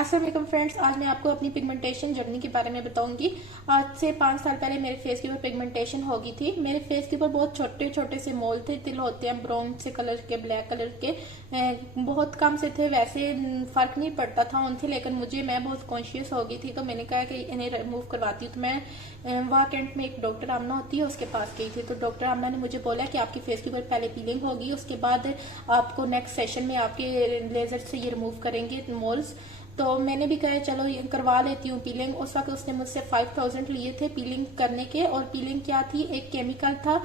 अस्सलाम वालेकुम फ्रेंड्स, आज मैं आपको अपनी पिगमेंटेशन जर्नी के बारे में बताऊंगी। आज से 5 साल पहले मेरे फेस के ऊपर पिगमेंटेशन हो गई थी। मेरे फेस के ऊपर बहुत छोटे छोटे से मोल थे, तिल होते हैं ब्राउन से कलर के, ब्लैक कलर के, बहुत कम से थे। वैसे फर्क नहीं पड़ता था उनसे, लेकिन मैं बहुत कॉन्शियस हो गई थी, तो मैंने कहा कि इन्हें रिमूव करवाती हूँ। तो मैं वहाँ कैंट में एक डॉक्टर आमना होती है, उसके पास गई थी। तो डॉक्टर आमना ने मुझे बोला कि आपकी फेस के ऊपर पहले पीलिंग होगी, उसके बाद आपको नेक्स्ट सेशन में आपके लेजर से ये रिमूव करेंगे मोल्स। तो मैंने भी कहा चलो ये करवा लेती हूँ पीलिंग। उस वक्त उसने मुझसे 5000 लिए थे पीलिंग करने के। और पीलिंग क्या थी, एक केमिकल था,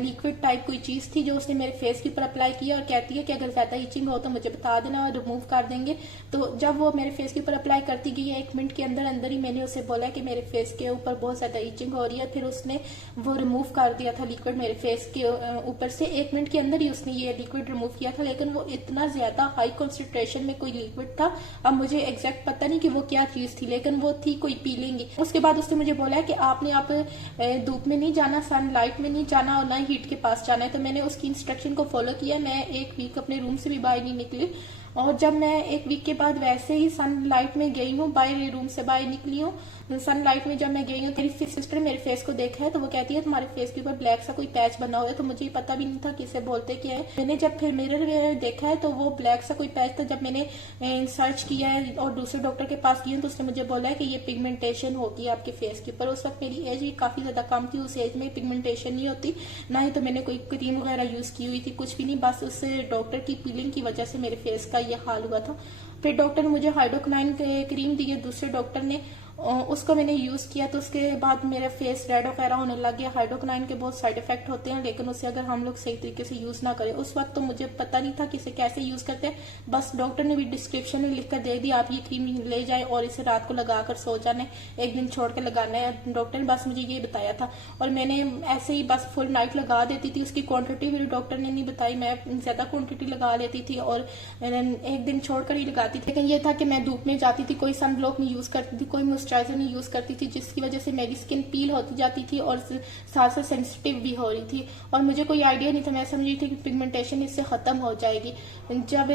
लिक्विड टाइप कोई चीज थी, जो उसने मेरे फेस के ऊपर अप्लाई किया और कहती है कि अगर ज्यादा इचिंग हो तो मुझे बता देना और रिमूव कर देंगे। तो जब वो मेरे फेस के ऊपर अप्लाई करती गई, 1 मिनट के अंदर अंदर ही मैंने उसे बोला कि मेरे फेस के ऊपर बहुत ज्यादा इचिंग हो रही है। फिर उसने वो रिमूव कर दिया था लिक्विड मेरे फेस के ऊपर से। 1 मिनट के अंदर ही उसने ये लिक्विड रिमूव किया था, लेकिन वो इतना ज्यादा हाई कॉन्सेंट्रेशन में कोई लिक्विड था। अब मुझे एग्जैक्ट पता नहीं कि वो क्या चीज थी, लेकिन वो थी कोई पीलिंग। उसके बाद उसने मुझे बोला कि आपने आप धूप में नहीं जाना, सनलाइट में नहीं जाना और ना हीट के पास जाना है। तो मैंने उसकी इंस्ट्रक्शन को फॉलो किया। मैं 1 वीक अपने रूम से भी बाहर नहीं निकली। और जब मैं 1 वीक के बाद वैसे ही सनलाइट में गई हूँ, बाहर रूम से बाहर निकली हूँ, सनलाइट में जब मैं गई हूँ, मेरी सिस्टर मेरे फेस को देखा है, तो वो कहती है तुम्हारे फेस के ऊपर ब्लैक सा कोई पैच बना हुआ है। तो मुझे पता भी नहीं था किसे बोलते क्या है। मैंने जब फिर मिरर में देखा है तो वो ब्लैक सा कोई पैच था। जब मैंने सर्च किया है और दूसरे डॉक्टर के पास गई हूँ, तो उसने मुझे बोला है कि ये पिगमेंटेशन होती है आपके फेस के ऊपर। उस वक्त मेरी एज भी काफी ज्यादा कम थी, उस एज में पिगमेंटेशन नहीं होती, ना ही तो मैंने कोई क्रीम वगैरह यूज की हुई थी, कुछ भी नहीं। बस उस डॉक्टर की पीलिंग की वजह से मेरे फेस का ये हाल हुआ था। फिर डॉक्टर ने मुझे हाइड्रोक्विनोन क्रीम दी है, दूसरे डॉक्टर ने, उसको मैंने यूज किया। तो उसके बाद मेरा फेस रेड वगैरह होने लग गया। हाइड्रोक्विनोन के बहुत साइड इफेक्ट होते हैं, लेकिन उसे अगर हम लोग सही तरीके से यूज ना करें, उस वक्त तो मुझे पता नहीं था कि इसे कैसे यूज करते हैं। बस डॉक्टर ने भी डिस्क्रिप्शन में लिख कर दे दिया आप ये क्रीम ले जाए और इसे रात को लगाकर सो जाने, 1 दिन छोड़ कर लगाना है। डॉक्टर ने बस मुझे ये बताया था और मैंने ऐसे ही बस फुल नाइट लगा देती थी। उसकी क्वांटिटी भी डॉक्टर ने नहीं बताई, मैं ज्यादा क्वांटिटी लगा लेती थी और 1 दिन छोड़कर ही लगाती थी। लेकिन ये था कि मैं धूप में जाती थी, कोई सन ब्लॉक नहीं यूज करती थी, कोई मॉइस्चराइजर नहीं यूज करती थी, जिसकी वजह से मेरी स्किन पील होती जाती थी और साथ साथ सेंसिटिव भी हो रही थी। और मुझे कोई आइडिया नहीं था, मैं समझी थी कि पिगमेंटेशन इससे खत्म हो जाएगी। जब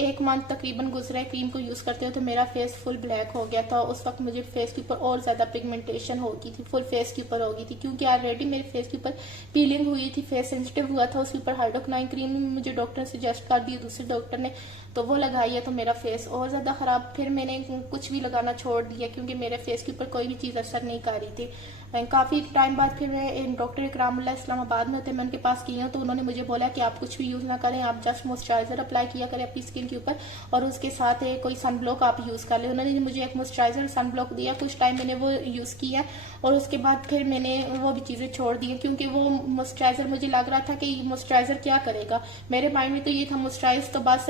1 मंथ तकरीबन गुजरा क्रीम को यूज करते हुए, तो मेरा फेस फुल ब्लैक हो गया था। उस वक्त मुझे फेस के ऊपर और ज्यादा पिगमेंटेशन हो गई थी, फुल फेस के ऊपर हो गई थी, क्योंकि ऑलरेडी मेरे फेस के ऊपर पीलिंग हुई थी, फेस सेंसिटिव हुआ था। उसके ऊपर हाइड्रोक्विनोन क्रीम मुझे डॉक्टर ने सजेस्ट कर दी, दूसरे डॉक्टर ने, तो वो लगाई है, तो मेरा फेस और ज्यादा खराब। फिर मैंने कुछ भी लगाना छोड़ दिया, क्योंकि मेरे फेस के ऊपर कोई भी चीज असर नहीं कर रही थी। काफी टाइम बाद फिर मैं डॉक्टर इकरामुल्लाह इस्लामाबाद में होते, मैं उनके पास गई हूँ। तो उन्होंने मुझे बोला कि आप कुछ भी यूज ना करें, आप जस्ट मॉइस्चराइजर अप्लाई किया करें अपनी स्किन के ऊपर, और उसके साथ कोई सन ब्लॉक आप यूज कर ले। उन्होंने मुझे एक मॉइस्चराइजर सन ब्लॉक दिया, कुछ टाइम मैंने वो यूज किया और उसके बाद फिर मैंने वो भी चीजें छोड़ दी, क्योंकि वो मॉइस्चराइजर मुझे लग रहा था कि मॉइस्चराइजर क्या करेगा। मेरे माइंड में तो ये था मॉइस्चराइज तो बस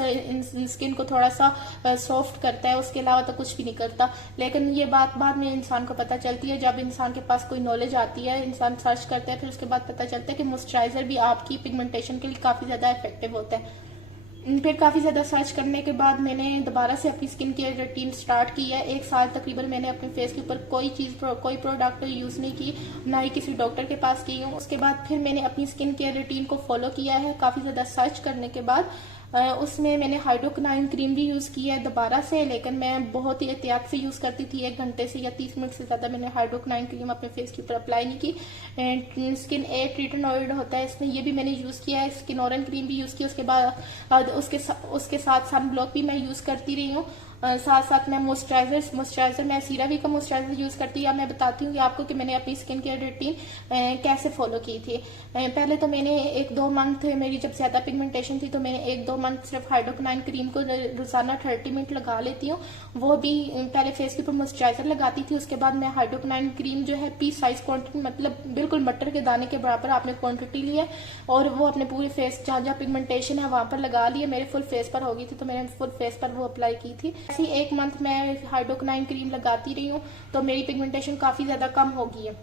स्किन को थोड़ा सा सॉफ्ट करता है, उसके अलावा तो कुछ भी नहीं करता। लेकिन ये बात बाद में इंसान को पता चलती है, जब इंसान के पास कोई नॉलेज आती है, इंसान सर्च करता है, फिर उसके बाद पता चलता है कि मॉइस्चराइजर भी आपकी पिगमेंटेशन के लिए काफी ज्यादा इफेक्टिव होता है। फिर काफी ज्यादा सर्च करने के बाद मैंने दोबारा से अपनी स्किन केयर रूटीन स्टार्ट की है। 1 साल तकरीबन मैंने अपने फेस के ऊपर कोई प्रोडक्ट यूज नहीं की, ना ही किसी डॉक्टर के पास की हूँ। उसके बाद फिर मैंने अपनी स्किन केयर रूटीन को फॉलो किया है काफी ज्यादा सर्च करने के बाद। उसमें मैंने हाइड्रोक्विनोन क्रीम भी यूज की है दोबारा से, लेकिन मैं बहुत ही एहतियात से यूज करती थी। 1 घंटे से या 30 मिनट से ज्यादा मैंने हाइड्रोक्विनोन क्रीम अपने फेस के ऊपर अप्लाई नहीं की। स्किन ए ट्रीटनॉइड होता है इसमें, ये भी मैंने यूज किया है। स्किनोरन क्रीम भी यूज की। उसके बाद उसके साथ सन ब्लॉक भी मैं यूज करती रही हूँ। साथ साथ मैं मॉइस्चराइजर मैं सीरावी का मॉइस्चराइजर यूज करती हूँ। मैं बताती हूँ कि आपको कि मैंने अपनी स्किन केयर रूटीन कैसे फॉलो की थी। पहले तो मैंने 1-2 मंथ, मेरी जब ज्यादा पिगमेंटेशन थी, तो मैंने 1-2 मंथ सिर्फ हाइड्रोक्विनोन क्रीम को रोजाना 30 मिनट लगा लेती हूँ। वो भी पहले फेस के ऊपर मॉइस्चराइजर लगाती थी, उसके बाद मैं हाइड्रोक्विनोन क्रीम जो है पीस साइज क्वांटिटी, मतलब बिल्कुल मटर के दाने के बराबर आपने क्वांटिटी ली है, और वो अपने पूरे फेस जहाँ जहाँ पिगमेंटेशन है वहां पर लगा लिया। मेरे फुल फेस पर हो गई थी, तो मैंने फुल फेस पर वो अप्लाई की थी। ऐसी 1 मंथ मैं हाइड्रोक्विनोन क्रीम लगाती रही हूँ, तो मेरी पिगमेंटेशन काफी ज्यादा कम हो गई है।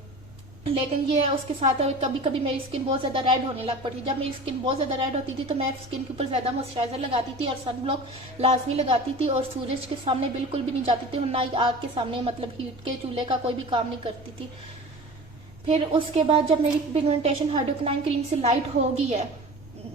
लेकिन ये उसके साथ कभी कभी मेरी स्किन बहुत ज्यादा रेड होने लग पड़ी। जब मेरी स्किन बहुत ज्यादा रेड होती थी, तो मैं स्किन के ऊपर ज्यादा मॉइस्चराइजर लगाती थी और सन ब्लॉक लाजमी लगाती थी, और सूरज के सामने बिल्कुल भी नहीं जाती थी, और ना ही आग के सामने, मतलब हीट के चूल्हे का कोई भी काम नहीं करती थी। फिर उसके बाद जब मेरी पिगमेंटेशन हाइड्रोक्विनोन क्रीम से लाइट हो गई है,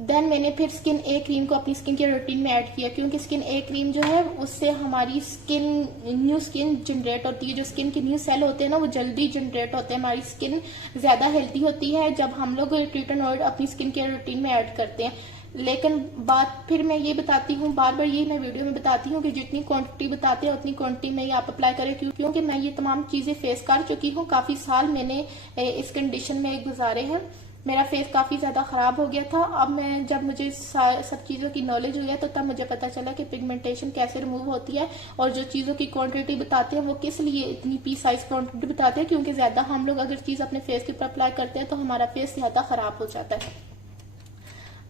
देन मैंने फिर स्किन ए क्रीम को अपनी स्किन केयर रूटीन में ऐड किया, क्योंकि स्किन ए क्रीम जो है उससे हमारी न्यू स्किन जनरेट होती है। जो स्किन के न्यू सेल होते हैं ना वो जल्दी जनरेट होते हैं, हमारी स्किन ज्यादा हेल्थी होती है जब हम लोग ट्रीटन ऑयल अपनी स्किन केयर रूटीन में ऐड करते हैं। लेकिन बात फिर मैं ये बताती हूँ, बार बार ये मैं वीडियो में बताती हूँ कि जितनी क्वांटिटी बताते हैं उतनी क्वांटिटी में ही आप अप्लाई करें, क्योंकि मैं ये तमाम चीजें फेस कर चुकी हूँ। काफी साल मैंने इस कंडीशन में गुजारे हैं, मेरा फेस काफी ज्यादा खराब हो गया था। अब मैं जब मुझे सब चीजों की नॉलेज हुई है तो तब मुझे पता चला कि पिगमेंटेशन कैसे रिमूव होती है, और जो चीजों की क्वांटिटी बताते हैं वो किस लिए इतनी पी साइज क्वांटिटी बताते हैं, क्योंकि ज्यादा हम लोग अगर चीज अपने फेस के ऊपर अप्लाई करते हैं तो हमारा फेस ज्यादा खराब हो जाता है।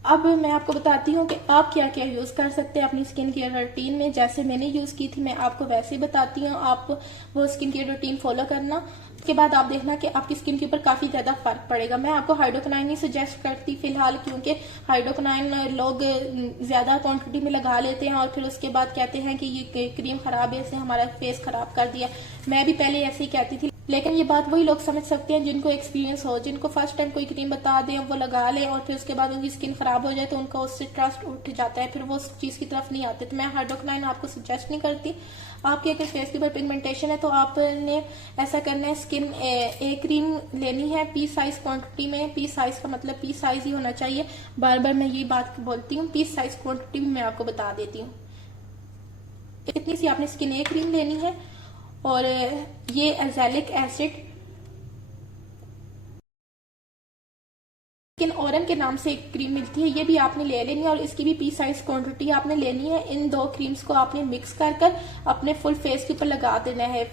अब मैं आपको बताती हूँ कि आप क्या क्या यूज कर सकते हैं अपनी स्किन केयर रूटीन में। जैसे मैंने यूज की थी मैं आपको वैसे ही बताती हूँ, आप वो स्किन केयर रूटीन फॉलो करना। उसके बाद आप देखना कि आपकी स्किन के ऊपर काफी ज्यादा फर्क पड़ेगा। मैं आपको हाइड्रोक्विनोन ही सजेस्ट करती फिलहाल, क्योंकि हाइड्रोक्विनोन लोग ज्यादा क्वांटिटी में लगा लेते हैं और फिर उसके बाद कहते हैं कि ये क्रीम खराब है, इसने हमारा फेस खराब कर दिया। मैं भी पहले ऐसे ही कहती थी, लेकिन ये बात वही लोग समझ सकते हैं जिनको एक्सपीरियंस हो, जिनको फर्स्ट टाइम कोई क्रीम बता दें वो लगा लें और फिर उसके बाद उनकी स्किन खराब हो जाए तो उनका उससे ट्रस्ट उठ जाता है, फिर वो उस चीज की तरफ नहीं आते। तो मैं हाइड्रोक्विनोन आपको सजेस्ट नहीं करती। आपके अगर फेस के ऊपर पिगमेंटेशन है तो आपने ऐसा करना है, स्किन ए क्रीम लेनी है पी साइज क्वांटिटी में। पी साइज का मतलब पी साइज ही होना चाहिए, बार बार मैं ये बात बोलती हूँ। पी साइज क्वांटिटी भी मैं आपको बता देती हूँ। इतनी सी आपने स्किन ए क्रीम लेनी है, और ये एजेलिक एसिड स्किन ऑरम के नाम से एक क्रीम मिलती है, ये भी आपने ले लेनी है और इसकी भी पी साइज क्वांटिटी आपने लेनी है। इन दो क्रीम्स को आपने मिक्स कर अपने फुल फेस के ऊपर लगा देना है।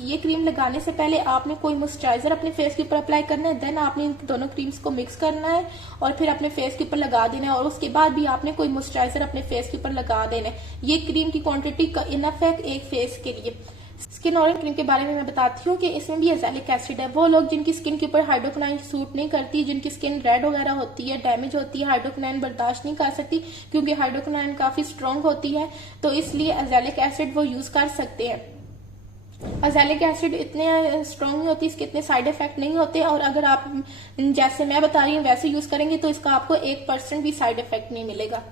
ये क्रीम लगाने से पहले आपने कोई मॉइस्चराइजर अपने फेस के ऊपर अप्लाई करना है, देन आपने इन दोनों क्रीम्स को मिक्स करना है और फिर अपने फेस के ऊपर लगा देना है, और उसके बाद भी आपने कोई मॉइस्चराइजर अपने फेस के ऊपर लगा देना है। ये क्रीम की क्वांटिटी इनफ है एक फेस के लिए। स्किन ऑयल क्रीम के बारे में मैं बताती हूँ कि इसमें भी एजेलिक एसिड है। वो लोग जिनकी स्किन के ऊपर हाइड्रोक्विनोन सूट नहीं करती, जिनकी स्किन रेड वगैरह होती है, डैमेज होती है, हाइड्रोक्विनोन बर्दाश्त नहीं कर सकती क्योंकि हाइड्रोक्विनोन काफी स्ट्रॉन्ग होती है, तो इसलिए एजेलिक एसिड वो यूज कर सकते हैं। एजेलिक एसिड इतने स्ट्रॉन्ग नहीं होती, इसके इतने साइड इफेक्ट नहीं होते, और अगर आप जैसे मैं बता रही हूँ वैसे यूज करेंगे तो इसका आपको 1% भी साइड इफेक्ट नहीं मिलेगा।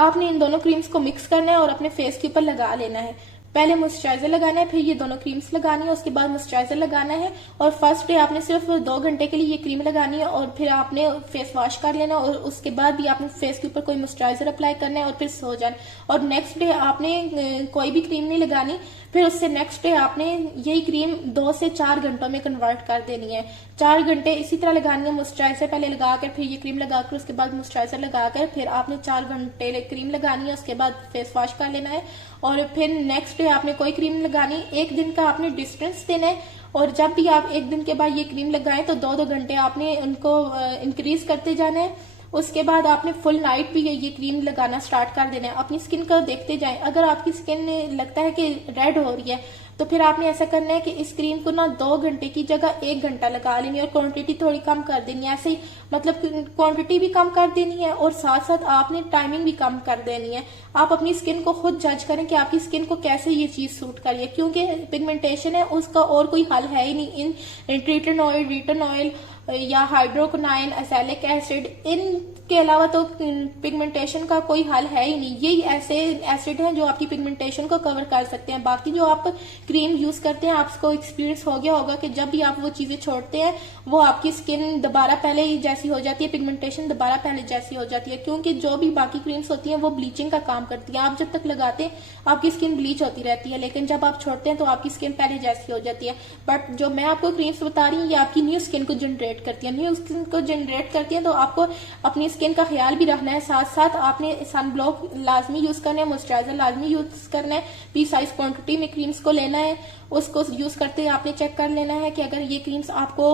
आपने इन दोनों क्रीम्स को मिक्स करना है और अपने फेस के ऊपर लगा लेना है। पहले मॉइस्चराइजर लगाना है, फिर ये दोनों क्रीम्स लगानी है, उसके बाद मॉइस्चराइजर लगाना है, और फर्स्ट डे आपने सिर्फ 2 घंटे के लिए ये क्रीम लगानी है और फिर आपने फेस वॉश कर लेना, और उसके बाद भी आपने फेस के ऊपर कोई मॉइस्चराइजर अप्लाई करना है और फिर सो जाना। और नेक्स्ट डे आपने कोई भी क्रीम नहीं लगानी, फिर उससे नेक्स्ट डे आपने यही क्रीम 2 से 4 घंटों में कन्वर्ट कर देनी है। 4 घंटे इसी तरह लगानी है, मॉइस्चराइजर पहले लगाकर फिर ये क्रीम लगाकर उसके बाद मॉइस्चराइजर लगाकर फिर आपने 4 घंटे क्रीम लगानी है, उसके बाद फेस वॉश कर लेना है, और फिर नेक्स्ट डे आपने कोई क्रीम लगानी। 1 दिन का आपने डिस्टेंस देना है, और जब भी आप 1 दिन के बाद ये क्रीम लगाएं तो 2-2 घंटे आपने उनको इंक्रीज करते जाना है। उसके बाद आपने फुल नाइट भी ये क्रीम लगाना स्टार्ट कर देना है। अपनी स्किन को देखते जाएं, अगर आपकी स्किन लगता है कि रेड हो रही है तो फिर आपने ऐसा करना है कि इस क्रीम को ना 2 घंटे की जगह 1 घंटा लगा लेनी है, और क्वांटिटी थोड़ी कम कर देनी है। ऐसे ही मतलब क्वांटिटी भी कम कर देनी है और साथ साथ आपने टाइमिंग भी कम कर देनी है। आप अपनी स्किन को खुद जज करें कि आपकी स्किन को कैसे ये चीज सूट करिए, क्योंकि पिगमेंटेशन है उसका और कोई हल है ही नहीं। इन ट्रीटन ऑयल, रिटन ऑयल या हाइड्रोक्विनोन, एजेलिक एसिड, इनके अलावा तो पिगमेंटेशन का कोई हल है ही नहीं। यही ऐसे एसिड हैं जो आपकी पिगमेंटेशन को कवर कर सकते हैं। बाकी जो आप क्रीम यूज करते हैं, आपको एक्सपीरियंस हो गया होगा कि जब भी आप वो चीजें छोड़ते हैं वो आपकी स्किन दोबारा पहले ही जैसी हो जाती है, पिगमेंटेशन दोबारा पहले जैसी हो जाती है, क्योंकि जो भी बाकी क्रीम्स होती हैं वो ब्लीचिंग का काम करती है। आप जब तक लगाते हैं आपकी स्किन ब्लीच होती रहती है, लेकिन जब आप छोड़ते हैं तो आपकी स्किन पहले जैसी हो जाती है। बट जो मैं आपको क्रीम्स बता रही हूँ ये आपकी न्यू स्किन को जनरेट करती है। न्यू स्किन को जनरेट करती है तो आपको अपनी स्किन का ख्याल भी रखना है, साथ साथ आपने सन ब्लॉक लाजमी यूज करना है, मॉइस्चराइजर लाजमी यूज करना है, पी साइज क्वांटिटी में क्रीम्स को लेना है। उसको यूज करते हुए आपने चेक कर लेना है कि अगर ये क्रीम्स आपको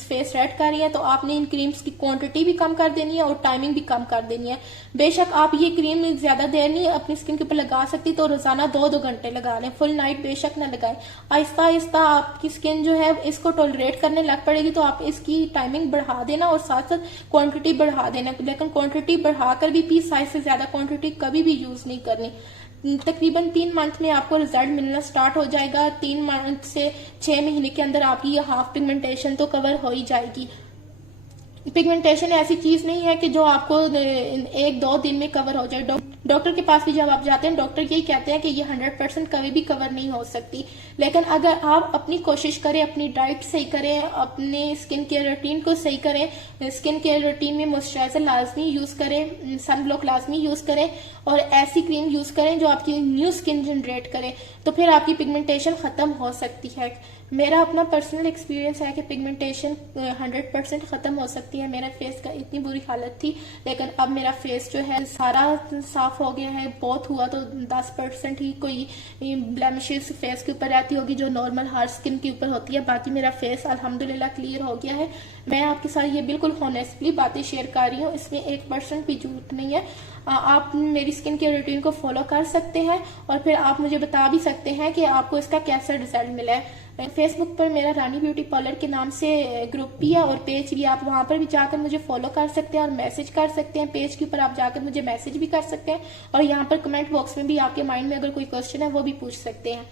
फेस रेड कर रही है तो आपने इन क्रीम्स की क्वांटिटी भी कम कर देनी है और टाइमिंग भी कम कर देनी है। बेशक आप ये क्रीम ज्यादा देर नहीं अपनी स्किन के ऊपर लगा सकती, तो रोजाना 2-2 घंटे लगा लें, फुल नाइट बेशक ना लगाएं। आहिस्ता आहिस्ता आपकी स्किन जो है इसको टॉलरेट करने लग पड़ेगी, तो आप इसकी टाइमिंग बढ़ा देना और साथ साथ क्वांटिटी बढ़ा देना, लेकिन क्वांटिटी बढ़ाकर भी पी साइज से ज्यादा क्वांटिटी कभी भी यूज नहीं करनी। तकरीबन 3 मंथ में आपको रिजल्ट मिलना स्टार्ट हो जाएगा। 3 मंथ से 6 महीने के अंदर आपकी ये हाफ पिगमेंटेशन तो कवर हो ही जाएगी। पिगमेंटेशन ऐसी चीज नहीं है कि जो आपको 1-2 दिन में कवर हो जाए। डॉक्टर के पास भी जब आप जाते हैं, डॉक्टर यही कहते हैं कि ये 100% कभी भी कवर नहीं हो सकती। लेकिन अगर आप अपनी कोशिश करें, अपनी डाइट सही करें, अपने स्किन केयर रूटीन को सही करें, स्किन केयर रूटीन में मॉइस्चराइजर लाजमी यूज करें, सन ब्लॉक लाजमी यूज करें और ऐसी क्रीम यूज करें जो आपकी न्यू स्किन जनरेट करे, तो फिर आपकी पिगमेंटेशन खत्म हो सकती है। मेरा अपना पर्सनल एक्सपीरियंस है कि पिगमेंटेशन 100% खत्म हो सकती है। मेरा फेस का इतनी बुरी हालत थी, लेकिन अब मेरा फेस जो है सारा साफ हो गया है। बहुत हुआ तो 10% ही कोई ब्लेमिशेस फेस के ऊपर रहती होगी जो नॉर्मल हर स्किन के ऊपर होती है। बाकी मेरा फेस अल्हम्दुलिल्लाह क्लियर हो गया है। मैं आपके साथ ये बिल्कुल हॉनेस्टली बातें शेयर कर रही हूँ, इसमें 1% भी झूठ नहीं है। आप मेरी स्किन केयर रूटीन को फॉलो कर सकते हैं और फिर आप मुझे बता भी सकते हैं कि आपको इसका कैसा रिजल्ट मिला है। फेसबुक पर मेरा रानी ब्यूटी पार्लर के नाम से ग्रुप भी है और पेज भी, आप वहां पर भी जाकर मुझे फॉलो कर सकते हैं और मैसेज कर सकते हैं। पेज के ऊपर आप जाकर मुझे मैसेज भी कर सकते हैं और यहाँ पर कमेंट बॉक्स में भी आपके माइंड में अगर कोई क्वेश्चन है वो भी पूछ सकते हैं।